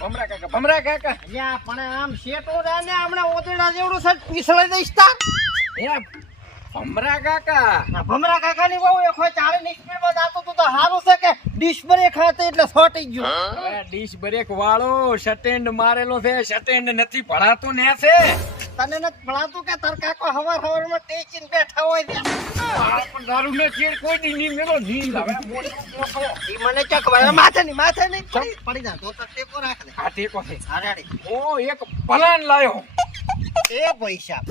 ભમરા કાકા ભમરા કાકા. અલ્યા પણ આમ શેટો રે ને હમણાં ઓતેડા જેવડું છે પીસળે દઈશ તા. એ ભમરા કાકા. ભમરા કાકા કાકાની બહુ એક હોય ચાલીની સ્પીડમાં જાતો તો તો હારું છે કે ડિશ બ્રેક ખાતે એટલે સોટી ગયું. ડિશ ડીશ બ્રેક વાળો સટેન્ડ મારેલો છે સટેન્ડ નથી ભળાતો ને છે. તને નથી ભણાતું કે તાર કાકો હવાર હવારમાં ટેચીને બેઠા હોય છે દારૂ ને ચેડ કોઈ દી ની મેલો નહીં લાવે. ઈ મને ચક ભાઈ માથે ની માથે નહીં પડી જા તો તો ટેકો રાખ દે આ ટેકો છે. અરે હું એક પલાન લાયો એ પૈસા.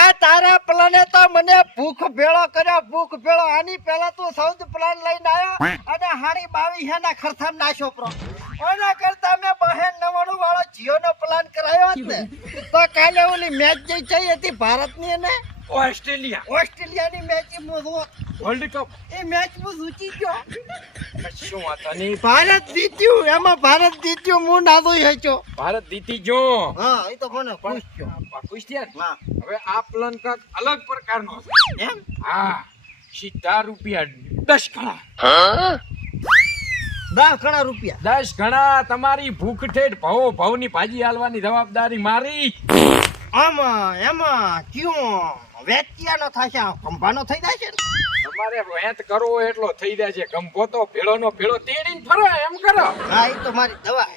આ તારા પ્લાને તો મને ભૂખ ભેળો કર્યો ભૂખ ભેળો. આની પહેલા તું સૌથી પ્લાન લઈને આવ્યો અને હાડી બાવી હેના ખરથામ નાશો પ્રો. ઓના કરતા મેં ને તો કાલે ઓલી મેચ જે થઈ હતી ભારતની ને ઓસ્ટ્રેલિયા. ઓસ્ટ્રેલિયાની મેચ હું વર્લ્ડ કપ એ મેચ હું જીતી ગયો. શું વાત નહીં ભારત જીત્યું એમાં ભારત જીત્યું હું નાતો હેચો ભારત જીતી જો હા એ તો કોને પૂછ્યો પૂછ્યા હા હવે આ પ્લાન કાંક અલગ પ્રકારનો છે. એમ? હા સીધા રૂપિયા દસ ગણા દસ ઘણા રૂપિયા. દસ ગણા તમારી ભૂખ ઠેઠ ભવો ભવની ભાજી હાલવાની જવાબદારી મારી. આમાં એમાં ક્યું વેચ્યાનો થશે કંભાનો થઈ જાય છે તમારે વેત કરવો એટલો થઈ જાય છે ગંભો તો ભેળો નો ભેળો તેડીને ફરો એમ કરો. હા એ તો મારી દવા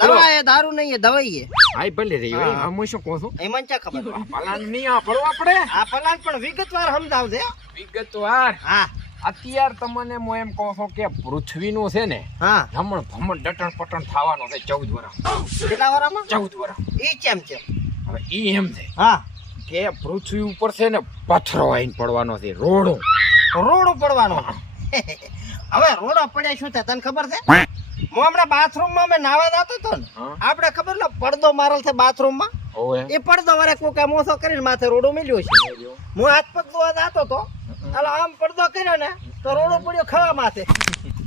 દવા એ દારૂ નહીં એ દવાઈ એ હા ભલે રહી હા. હવે હું શું કહું છું? એ મને ચા ખબર? પલાન નહીં આ પડવા પડે? આ પલાન પણ વિગતવાર સમજાવજે. વિગતવાર? હા. અત્યાર તમને હું એમ કહું છું કે પૃથ્વીનું છે ને હા. જમણ ભમણ ડટણ પટણ થવાનું છે ચૌદ વર્ષ કેટલા વર્ષમાં ચૌદ વર્ષ એ કેમ છે? હવે એ એમ છે હા. કે પૃથ્વી ઉપર છે ને પથરો આવીને પડવાનો છે રોડો. રોડો પડવાનો હવે રોડો પડ્યા શું થાય તને ખબર છે? હું હમણાં બાથરૂમમાં મેં નાવા જતો હતો ને. આપણે ખબર ને પડદો મારેલ છે બાથરૂમમાં? એ પડદો વારે કોક કામ ઓછો કરીને માથે રોડો મેલ્યો છે. હું હાથ પગ ધોવા જતો તો એટલે આમ પડદો કર્યો ને તો રોડો પડ્યો ખવા માથે.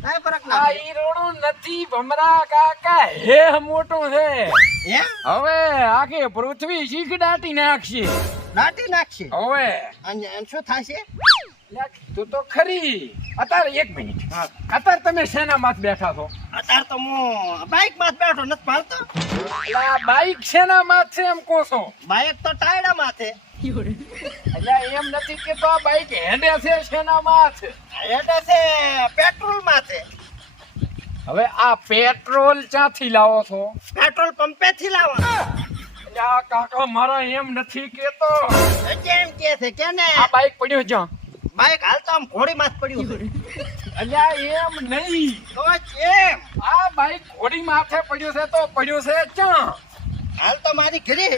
કાંઈ ફરક ના આ રોડો નથી ભમરા કાકા હે મોટો છે. હે? હવે આખી પૃથ્વી શીખ દાટી નાખશે. દાટી નાખશે? હવે. અને એમ શું થશે? તું તો ખરી. અત્યારે એક મિનિટ. હા. અત્યારે તમે શેના માથ બેઠા છો? અત્યારે તો હું બાઇકમાં બેઠો નથી પાડતો. આ બાઈક શેના માથ છે એમ કહો છો? બાઇક તો ટાયડા માથે. એટલે એમ નથી કે તો બાઈક હેડે છે શેના માથ એટલે છે પેટ્રોલ માથે હવે આ પેટ્રોલ ક્યાંથી લાવો છો? પેટ્રોલ પંપે થી લાવો આ કાકા મારા એમ નથી કેતો. કેમ કે છે કે ને આ બાઈક પડ્યો જ્યાં. બાઇક હાલ તો આમ ઘોડી માં પડ્યું. અલ્યા એમ નહીં. તો કેમ આ બાઈક ઘોડી માથે પડ્યું છે તો પડ્યું છે ક્યાં? હાલ તો મારી ઘરે.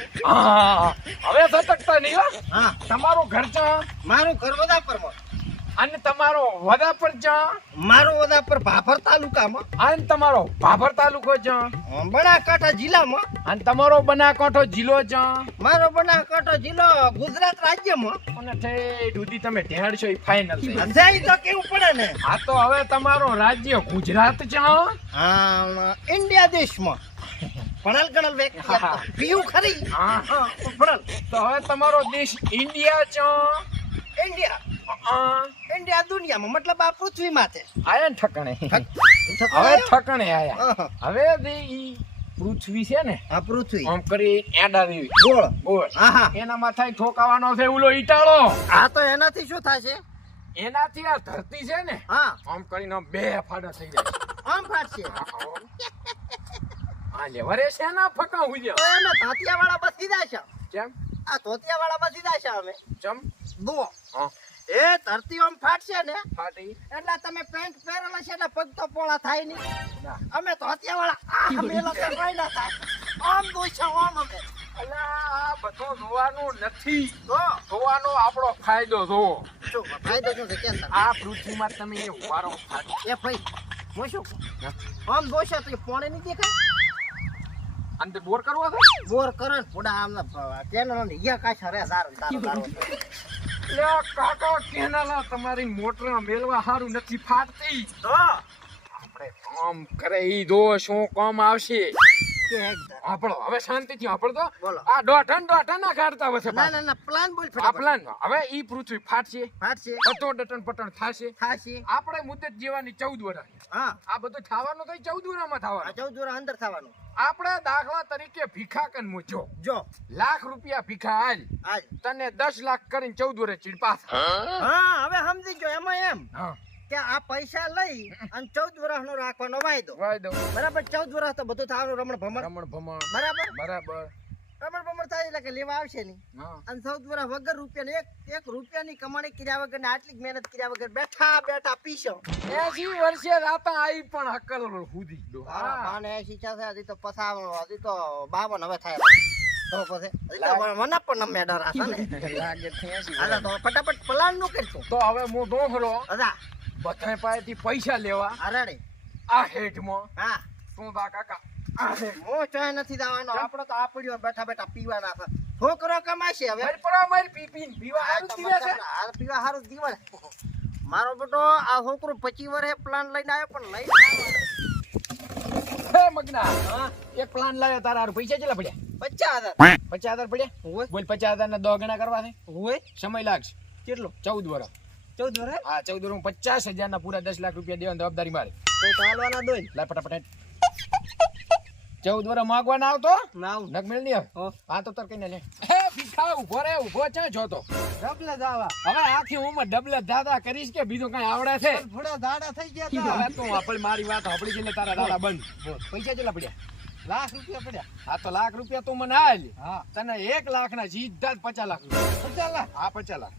હવે સતકતા નહીં હો. હા. તમારું ઘર ક્યાં મારું ઘર વદાપરમાં અને તમારો વદાપર મારો મારું વદાપર ભાભર તાલુકામાં. અને તમારો ભાભર તાલુકો ક્યાં બનાકાંઠા જિલ્લામાં. અને તમારો બનાકાંઠો જિલ્લો ક્યાં મારો બનાકાંઠો જિલ્લો ગુજરાત રાજ્યમાં. અને ઠેઠ સુધી તમે ઢેળશો એ ફાઇનલ છે. જાય તો કેવું પડે ને? આ તો હવે તમારો રાજ્ય ગુજરાત હા ઇન્ડિયા દેશમાં. ભણેલ ગણલ વેક હા. ખરી. હા. હા તો હવે તમારો દેશ ઇન્ડિયા છો ઇન્ડિયા. ઇન્ડિયા દુનિયામાં મતલબ આ પૃથ્વી માથે આયા ઠકણે. હવે ઠકણે? આયા. હવે પૃથ્વી છે ને આ પૃથ્વી. આમ કરી એડા દેવી ગોળ. ગોળ. હા એના માથાય ઠોકાવાનો છે ઉલો ઈટાળો. આ તો એનાથી શું થશે એનાથી આ ધરતી છે ને હા. આમ કરીને બે ફાડા થઈ જાય. આમ ફાટશે આ લેવરે છે ના ફકા હુજ્યા તો તાતિયા વાળા બસી છે કેમ? આ તોતિયા વાળા બસી છે અમે. ચમ? બો હા. એ ધરતી આમ ફાટશે ને ફાટી. એટલે તમે પેન્ટ પહેરેલા છે ને પગ તો પોળા થાય નહીં. અમે ધોતિયા વાળા આ મેલો તો કોઈ ના થાય. આમ દોષા આમ અમે. અલા આ બધો જોવાનું નથી. તો? જોવાનો આપણો ફાયદો જોવો શું ફાયદો શું છે કેમ આ પૃથ્વીમાં તમે એ ફાટી એ ભાઈ હું શું આમ દોષા તો પોણે નહીં દેખાય? અંદર બોર કરવો છે? બોર કરે પોડા આમ કેનલ ને હિયા કાછા રે સારો તારો તારો લે કાકા કેનાલા તમારી મોટર મેલવા હારું નથી ફાટતી. તો આપણે કામ કરે ઈ જો શું કામ આવશે. આપણો હવે શાંતિથી આપણો તો. આ દોઢન દોઢન ના કાઢતા વસે ના ના ના પ્લાન બોલ આ પ્લાન હવે ઈ પૃથ્વી ફાટશે. ફાટશે. પતો ડટન પટણ થાશે. થાશે. આપણે મુદ્દત જીવાની ચૌદ વર્ષ હા. આ બધું થવાનું તો ચૌદ વર્ષમાં આ થવાનું. ચૌદ વર્ષ અંદર થવાનું. આપણે દાખલા તરીકે ભીખા કન મૂજો. જો. લાખ રૂપિયા ભીખા હાલ. આજ તને દસ લાખ કરીને ચૌદ વર્ષ ચીડ પાસ હા હવે સમજી ગયો એમાં એમ. હા. કે આ પૈસા લઈ અને ચૌદ વર્ષનો રાખવાનો વાયદો. વાયદો. બરાબર? ચૌદ વર્ષ તો બધું થવાનું રમણ ભમણ. રમણ ભમણ. બરાબર? બરાબર. રમણ ભમણ થાય એટલે કે લેવા આવશે નહીં. અને ચૌદ વર્ષ વગર રૂપિયા એક એક રૂપિયાની કમાણી કર્યા વગર ને આટલી મહેનત કર્યા વગર બેઠા બેઠા પીશો. એસી વર્ષે રાતા આવી પણ હકલ હુધી દો હા. હા. એસી છે હજી તો પસાવ હજી તો બાવન હવે થાય. તો પછી? મને પણ નમે ડર આશે ને. લાગે છે વર્ષ. ફટાફટ પ્લાનનું કરશું. તો હવે હું દોહરો અદા બધાય પાસેથી પૈસા લેવા. અરે આ હેઠમાં. હા. તું બા કાકા? મો ચાય નથી દાવાનો આપણે તો આપડ્યો બેઠા બેઠા પીવાના છે. છોકરો કમાશે હવે. મારી પર મારી પી પીને પીવા હારું જ છે. આ પીવા હારું જ મારો બેટો આ છોકરો પચી વર્ષે પ્લાન લઈને આવ્યો પણ લઈ હે મગના હા. એક પ્લાન લાવ્યો તારા હારું. પૈસા કેટલા પડ્યા? પચાસ હજાર. પચાસ હજાર પડ્યા? હોય. બોલ પચાસ હજાર ને દો ગણા કરવા છે. હોય. સમય લાગશે. કેટલો? ચૌદ વર્ષ ચૌદ વર્ષ હા ચૌદ વર્ષ પચાસ હજાર ના પૂરા દસ લાખ રૂપિયા દેવાની જવાબદારી મારે. તો ચાલવાના દોય લાય ફટાફટ ચૌદ વર્ષ માગવાના આવતો? નાવ નક મેળ નહીં હા. તો તર કઈને લે. હે ભીખા ઊભો રે ઊભો છે જોતો. ડબલે દાવા. હવે આખી ઉંમર ડબલે દાદા કરીશ કે બીજું કઈ આવડે છે? થોડા દાડા થઈ ગયા તા. હવે તું આપણે મારી વાત આપડી જઈને તારા દાદા બંધ. પૈસા ચલા પડ્યા? લાખ રૂપિયા પડ્યા. હા તો લાખ રૂપિયા તું મને હાલ હા. તને એક લાખ ના સીધા જ પચાસ લાખ પચાસ લાખ? હા પચાસ લાખ.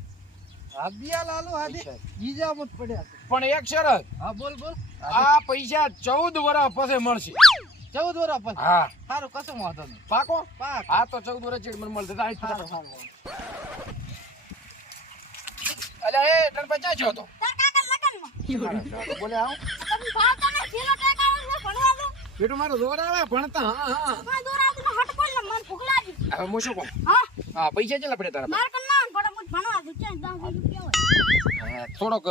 હાદિયા લાલુ હાદી. બીજા મત પડ્યા પણ એક શરત. હા બોલ બોલ. આ પૈસા ચૌદ વર્ષ પછી મળશે. ચૌદ વર્ષ પછી? હા. સારું કશું વાંધો નહીં. પાકો? પાક. હા તો ચૌદ વર્ષ ચીડ મને મળશે. તારી સારું સારું એ તને પચાસ છો તો. બોલે આવ. બેટું મારો જોર આવે ભણતા. હા હા તમારે દૂર હટ બોલ ને, ભૂખ લાગી. હવે હું શું કહું? હા? હા પૈસા પડે તારા મારે થોડોક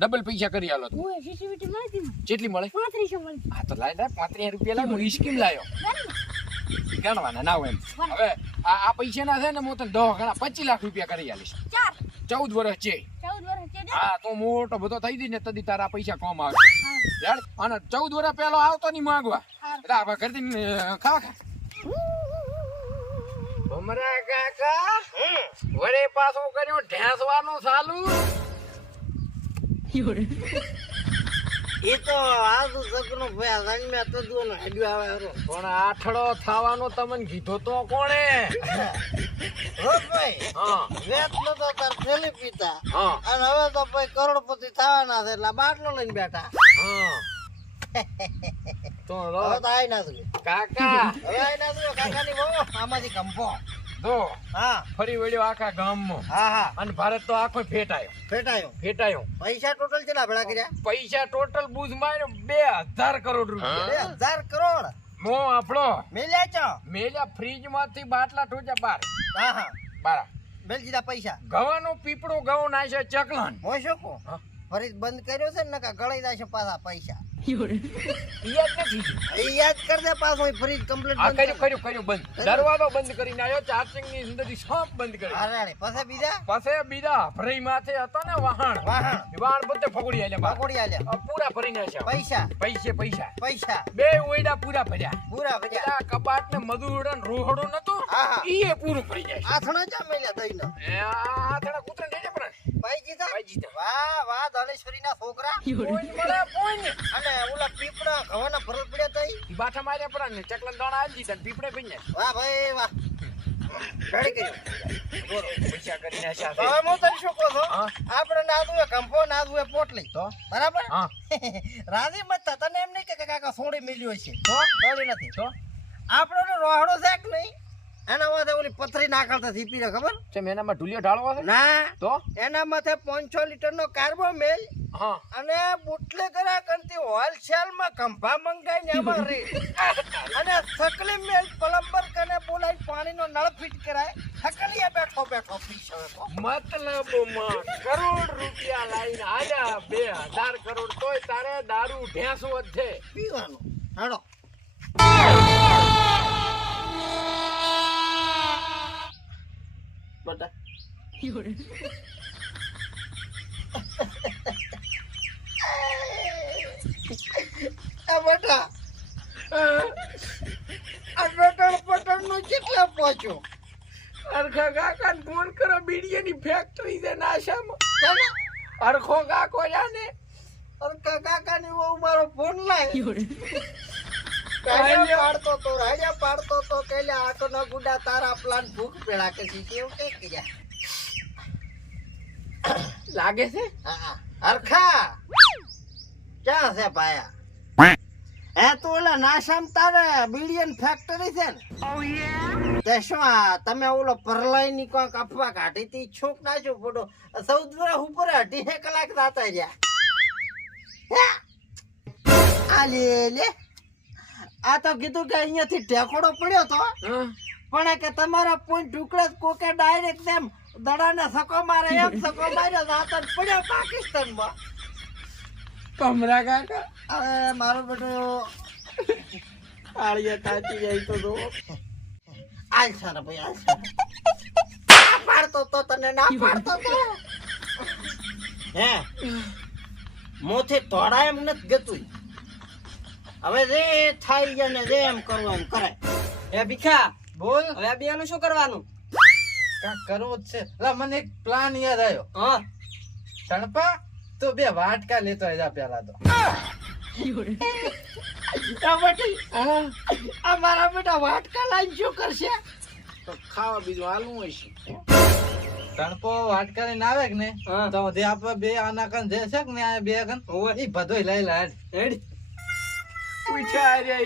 ડબલ પૈસા કરી આલો શિષ્યવૃત્તિ મળી. હા તો લાય લાય પાંત્રીસ રૂપિયા લાવ. હું ઈ સ્કીમ લાયો? ગણવાના ના હોય એમ. હવે આ આ પૈસા ના થાય ને હું તને દસ ગણા પચીસ લાખ રૂપિયા કરી આલીશ. ચૌદ વર્ષ છે? હા તો મોટો બધો થઈ જઈ ને તદી તારા પૈસા કોમ આવે. અને ચૌદ વર્ષ પેલો આવતો નહીં માંગવા. એટલે આપણે કરતી ખાવા ખા. ભમરા કાકા વરે પાછું કર્યું ઢેસવાનું ચાલુ. એ તો આજુ જગનો ભાઈ રંગમે તો દુનો હેડ્યો આવે હરો. પણ આઠડો થવાનો તમને કીધો તો કોણે? હો ભાઈ હા. વેત નો તો તાર થેલી પીતા. હા. અને હવે તો ભાઈ કરોડપતિ થવાના છે એટલે બાટલો લઈને બેઠા. હા. તો હવે તો આઈ ના થયું કાકા. હવે આઈ ના થયું કાકાની બહુ આમાંથી કંપો. જો હા. ફરી વળ્યો આખા ગામમાં. હા હા. અને ભારત તો આખો ફેટાયો. ફેટાયો. ફેટાયો. પૈસા ટોટલ કેટલા ભેળા કર્યા? પૈસા ટોટલ બુજ માર્યો બે હજાર કરોડ બે હજાર કરોડ? મો આપણો. મેલ્યા છો મેલ્યા ફ્રીજમાંથી બાટલા ઠોજા બાર. હા હા. બારા. મેલ દીધા પૈસા. ઘઉંનું પીપળું ઘઉં નાશે ચકલન. હોય શકો ફરી બંધ કર્યો છે ને નકા ગળાઈ જાય છે પાછા પૈસા. યાદ નથી એ યાદ કર દે પાછો ફ્રીજ કમ્પ્લીટ આ કર્યું કર્યું કર્યું બંધ. દરવાજો બંધ કરીને આવ્યો ચાર્જિંગની અંદર સપ બંધ કરી. અરે પછી બીજા? પાસે બીજા. ભરાઈ માથે હતો ને વાહણ. વાહણ. વાહણ બધે ફગડી આલ્યા. પકોડી આલ્યા. પૂરા ભરી નાખ્યા પૈસા. પૈસે પૈસા. પૈસા. બે ઓયડા પૂરા ભર્યા. પૂરા ભર્યા. કબાટ ને મધુડો ને રોહડો નતો હા. પૂરું ભરી જાય આથણા ચા મેલ્યા દઈનો એ આથણા કૂતરા ને ભાઈ જીતા ભાઈ જીતા. વાહ વાહ ધનેશ્વરી ના છોકરા પોઈન્ટ મળે પોઈન્ટ અને ઓલા પીપળા ઘવાના ભરત પડ્યા તઈ બાઠા માર્યા પરા ને ચકલન દાણા આલી દીધા પીપળે જાય વાહ ભાઈ વાહ. રેડી કર્યું પૈસા કરી નાખ્યા તો છે. હવે હું તને શું કહું છું? આપણે નાદુએ કંપો નાદુએ પોટલી તો? બરાબર? રાજી મત તને એમ નહીં કે કાકા સોડી મિલ્યો છે. તો? સોડી નથી. તો? આપણો રોહડો છે કે નહીં? એના માથે ઓલી પથરી નાખલતા થીપી રે ખબર? છે એનામાં ઢુલિયો ઢાળવો છે ના. તો? એના માથે પાંચસો લીટર નો કાર્બો મેલ હા. અને બુટલે કરા કરતી હોલસેલમાં કંભા મંગાઈ ને એમાં રે. અને સકલી મેલ પ્લમ્બર કને બોલાઈ પાણીનો નળ ફિટ કરાય. સકલીએ બેઠો બેઠો પીસો મતલબ મતલબમાં કરોડ રૂપિયા લઈને આયા બે હજાર કરોડ તોય તારે દારૂ ઢેસો જ છે. પીવાનું. હાડો આ બેટા રટણ પટણનું કેટલા પહોંચ્યો અરખા કાકા ફોન કરો બીડીએની ફેક્ટરી છે નાશામાં અરખો કાકો જાને અરખા કાકાની વહુ મારો ફોન લાય પાડતો તો રાડિયા પાડતો તો કેલે આટો ના ગુડા તારા પ્લાન ભૂખ પેડા કે છે કેવું કે કર્યા લાગે છે? હા અરખા ક્યાં છે પાયા? હે તું ઓલા નાશામ તારે બિલિયન ફેક્ટરી છે ને? તે શું આ તમે ઓલો પરલાઈ ની કોઈક અફવા કાઢી તી છોક નાચો ફોટો. સૌદ ઉપર અઢી કલાક રાતા રહ્યા. હે? આ લે લે. આ તો કીધું કે અહીંયાથી ટેકોડો પડ્યો તો. હા. પણ કે તમારા પોઈન્ટ ટુકડે જ કોકે ડાયરેક્ટ એમ દડાને સકો મારે એમ સકો માર્યો તો આ તો પડ્યો પાકિસ્તાનમાં. કમરા કાકા. અરે મારો બેટો આળિયા તાતી જાય તો જો આલ સારા ભાઈ આલ સારા પાડતો તો તને ના પાડતો તો. હે? મોથી તોડા એમ નથી ગતું. હવે જે થાય ગયા ને જે એમ કરવું એમ કરાય. એ ભીખા બોલ. હવે આ બેનું શું કરવાનું? કાંઈક કરવું જ છે. લા મને એક પ્લાન યાદ આવ્યો હા. તણપા તો બે વાટકા લેતો આવ્યા પેલા તો. આ મારા બેટા વાટકા લાઈન શું કરશે? તો ખાવા બીજું આલું હોય છે. તણપો વાટકા લઈને આવે કે ને હા. તો જે આપણે બે આના કન જે છે કે ને આ બે કન એ બધો લઈ લે. હેડ. હેડ પૂછ્યા રે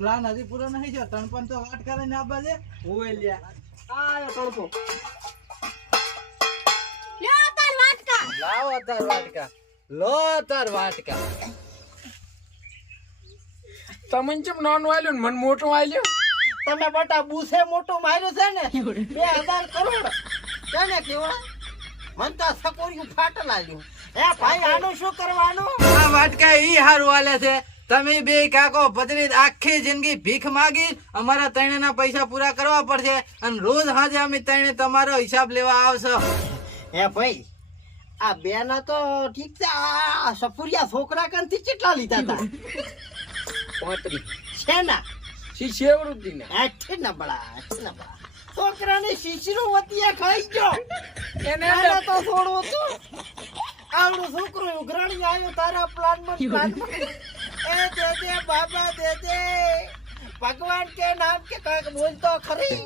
પ્લાન હજી પૂરો નહીં થયો. પણ તો વાટકા લઈને આવવા દે. ઓય લ્યા આયો તડકો. લ્યો તાર વાટકા. લાવો તાર વાટકા. લો તાર વાટકા. તમને ચમ નોન વાલ્યું ને મન મોટું વાલ્યું તમે બટા બુસે મોટું માર્યું છે ને બે હજાર કરોડ. કેને કેવો મન તો સકોરિયું ફાટ આવ્યું હે ભાઈ આનું શું કરવાનું? આ વાટકા ઈ હારું વાલે છે. તમે બે કાકો પતરી આખી જિંદગી ભીખ માગી અમારા ત્રણેના પૈસા પૂરા કરવા પડશે અને રોજ હાજે અમે ત્રણે તમારો હિસાબ લેવા આવશો. હે ભાઈ આ બેના તો ઠીક છે આ સફુરિયા છોકરા કંથી કેટલા લીધા હતા પાંત્રી શેના? સી શેવૃત્તિ ને આઠે નબળા આઠે નબળા છોકરાને શિશિરો વતિયા ખાઈ ગયો. એને તો થોડું હતું આવડું છોકરો ઉઘરાણી આવ્યો તારા પ્લાનમાં પ્લાનમાં એ દે દે બાબા દે દે. ભગવાન કે નામ કે કાક બોલ તો ખરી.